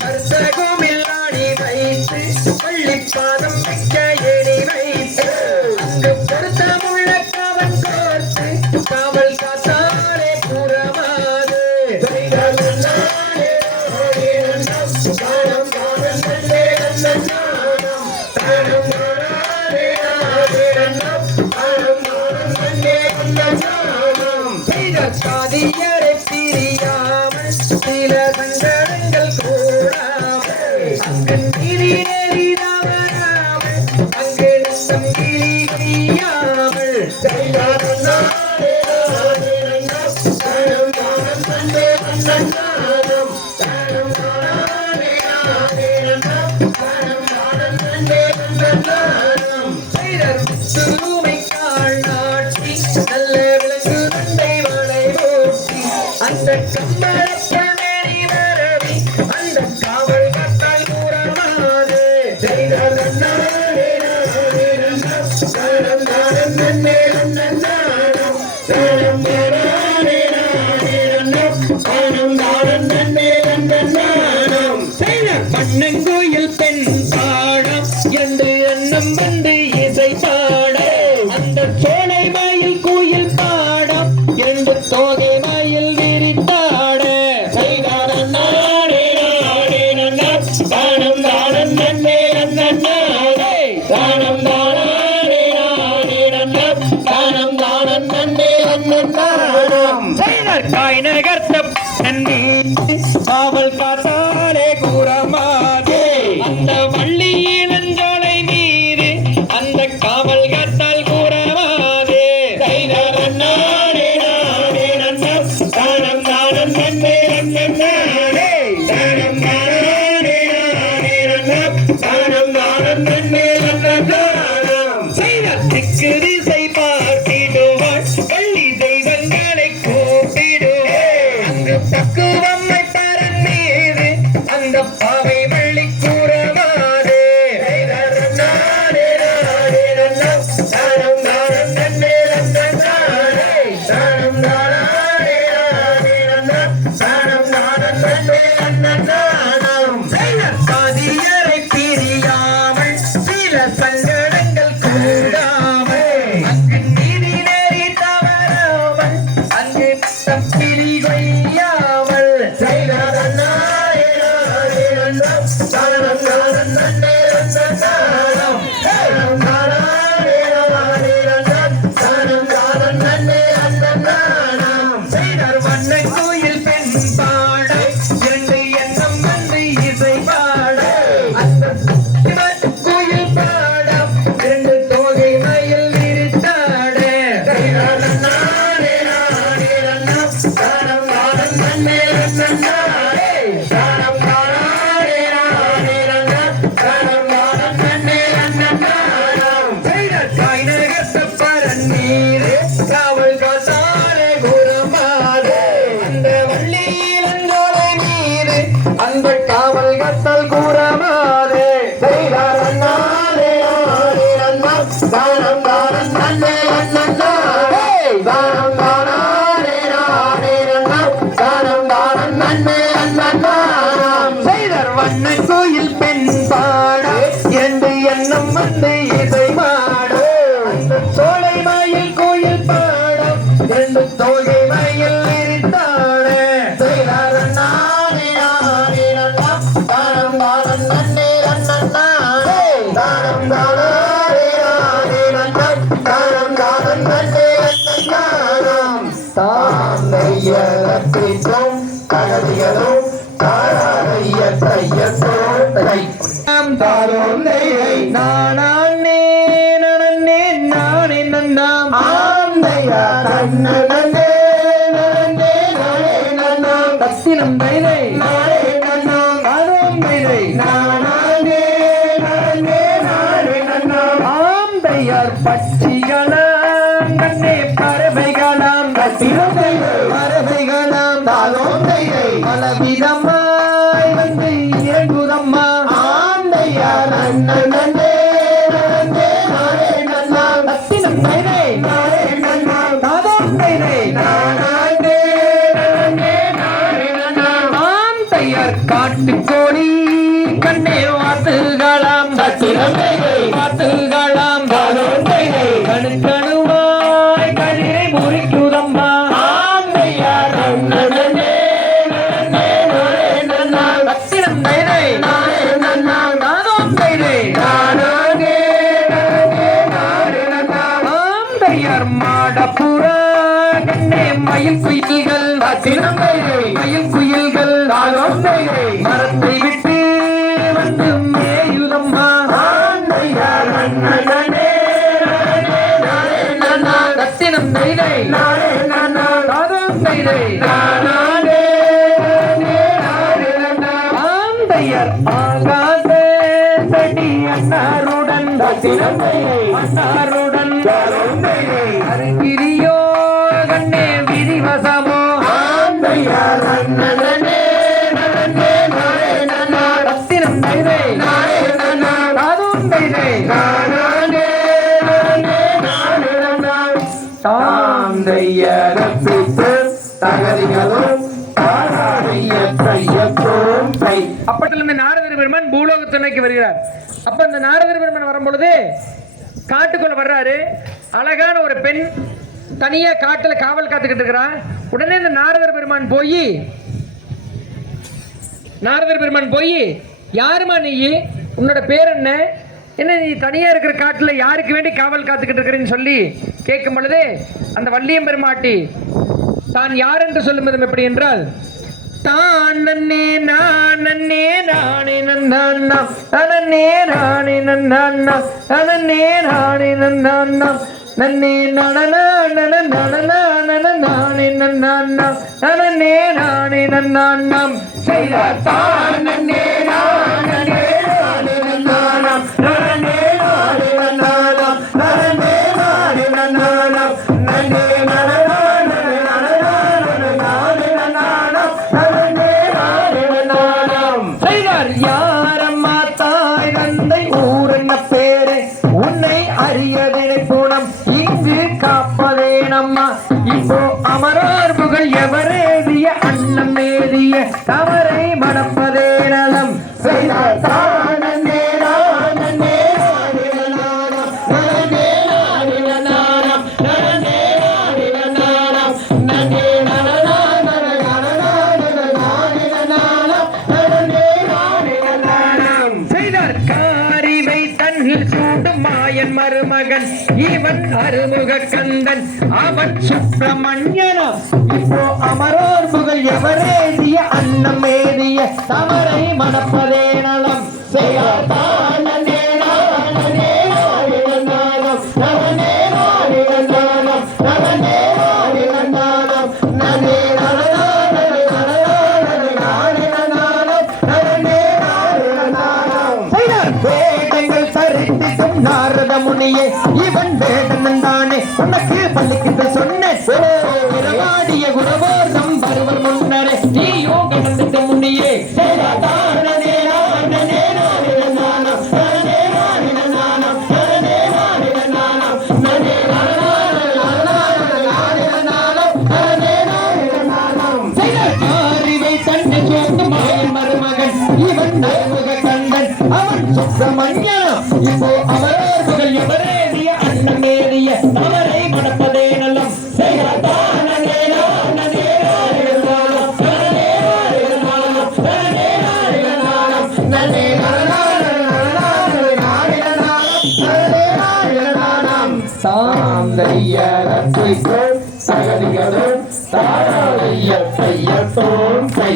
பர்சகுமில்லாடி வைத்து பள்ளிப்பாதம் வைக்க எணி வைத்து அங்கு பொருத்தமுள்ள கவன் கோர்த்து காவல் காத்தாலே புறமாது சாதியரை பிரியாமல் சில சங்கடங்கள் கூடாமல் அங்கு நீதி நெறிதவராமல் அங்கு நித்தம் கிளியாமல் சுருமை கால் நாட்டி நல்ல விலங்கு தந்தை வளை ஓட்டி அந்த கம்பளப்பல் மேரி வரவி அந்த காவல் கட்டால் கூறமாது மண்ணங்கோயில் பெண் பாடம் இரண்டு எண்ணம் வந்து இசை பாட அந்த சோலை மயில் கோயில் பாடம் இரண்டு தோகை மயில் விரித்தாட காய் நகர்த்த காவல் காத்தாலே கூறமாதே அந்த வள்ளி இளஞ்சோலை மீது அந்த காவல் காத்தால் கூறமாதே திக்கு திசை பார்த்திடுவாள் பள்ளி தெய்வங்களை கூப்பிடுவாள் அங்கு பக்குவம்மை பரந்தீது அந்த பாவை வள்ளி கூறமாது சாதியரை பிரியாமல் சில சங்கடங்கள் கூடாமல் அங்கு நீதி நெறி தவறாமல் அங்கு தப்பிரி கொய்யாமல் வண்ணன் கோயில் பெண் பாட இரண்டு எண்ணம் வந்து இசை பாட அந்த கோயில் பாடம் இரண்டு தோகை மயில் விரித்தாட காவல் காத்தாலே கூறமாது அந்த வள்ளி இளஞ்சோலை மீது அந்த காவல் கத்தல் கூறமாது வண்ணன் கோயில் பெண் பாட இரண்டு எண்ணம் வந்து இசை மாட அந்த சோலை மயில் கோயில் பாடம் இரண்டு தோகை மயில் விரித்தாட கழதிகளும் தாராளைய நானே நனே நானே நன்னாம் ஆந்தையா கண்ணனே நனே நானே நன்னாம் தத்தினம் தைதை நானே நன்னாம் ஆரோம் தைதை நானே நனே நானே நன்னாம் ஆந்தையார் பட்சிகளாம் நன்னே பறவைகளாம் தத்தினம் தைதை பறவைகளாம் தாளோம் தைதை பலவிதமாய் வந்து இறங்குதம்மா ஆந்தையா நன்னே நன்னே நானே நன்னாம் தத்தினம் தைதை மயில் குயில்கள் ரத்தினம் தைதை மயில் குயில்கள் ராகம் தைதை மரத்தை விட்டு வந்து மேயுதம்மா ரத்தினம் தைதை ராகம் தைதை ஆந்தையர் ஆகாத செடி அன்னாருடன் ரத்தினம் தைதை அன்னாருடன் அருகிரியோ கண்ணே விதிவசமோ ஆந்தையர் ரத்தினம் தைதை ராகம் தைதை அப்பட்டில் இந்த நாரதர் பெருமான் பூலோக துணைக்கு வருகிறார். அப்ப இந்த நாரதர் பெருமான் வரும் பொழுது காட்டுக்குள்ள வர்றாரு. அழகான ஒரு பெண் தனியா காட்டுல காவல் காத்துக்கிட்டு இருக்கிறான். உடனே இந்த நாரதர் பெருமான் போய் யாருமா நீ, உன்னோட பேர் என்ன, என்ன நீ தனியா இருக்கிற காட்டுல யாருக்கு வேண்டி காவல் காத்துக்கிட்டு இருக்கிறேன்னு சொல்லி கேட்கும் பொழுது அந்த வள்ளியம் பெருமாட்டி தான் யார் என்று சொல்லும் விதம் எப்படி என்றால், தான் நன்னே நானே நானே நன்னா தனனே நானே நன்னா தனனே நானே நன்னா நன்னே நனனா நனனா நானே நன்னா தனனே நானே நன்னா செய்தார் தான் நன்னே நானே இப்போ அமரார் புகழ் எவரேதிய அன்னம் மேதிய தவறை மணப்பதே நலம் செய்தார் காரிவை தன்னில் சூடும் மாயன் மருமகன் இவன் அருமுக கந்தன் அவன் சுப்பிரமணியனா இப்போ அமரோர் புகழ் எவரேதிய அன்னம் மேதிய தமரை மணப்பதே நலம் நாரத முனியே இவன் வேதனன் தானே உனக்கு பள்ளிக்கிட்டு சொன்னேன் வாடிய குரவோர்தம் வருவர் முன்னரே நீயோ கடந்துட்டு முனியே அறிவை தன்னை சோர்ந்து மாயன் மருமகன் இவன் நறுமுக கந்தன் அவன் சுப்பிரமணியனா இப்போ அவரோர் புகழ் எவரேதிய அன்னம் மேதிய தவறை மணப்பதே நலம் சாந்தையரும் சகதிகளும் தாராளைய செய்ய தோன்றை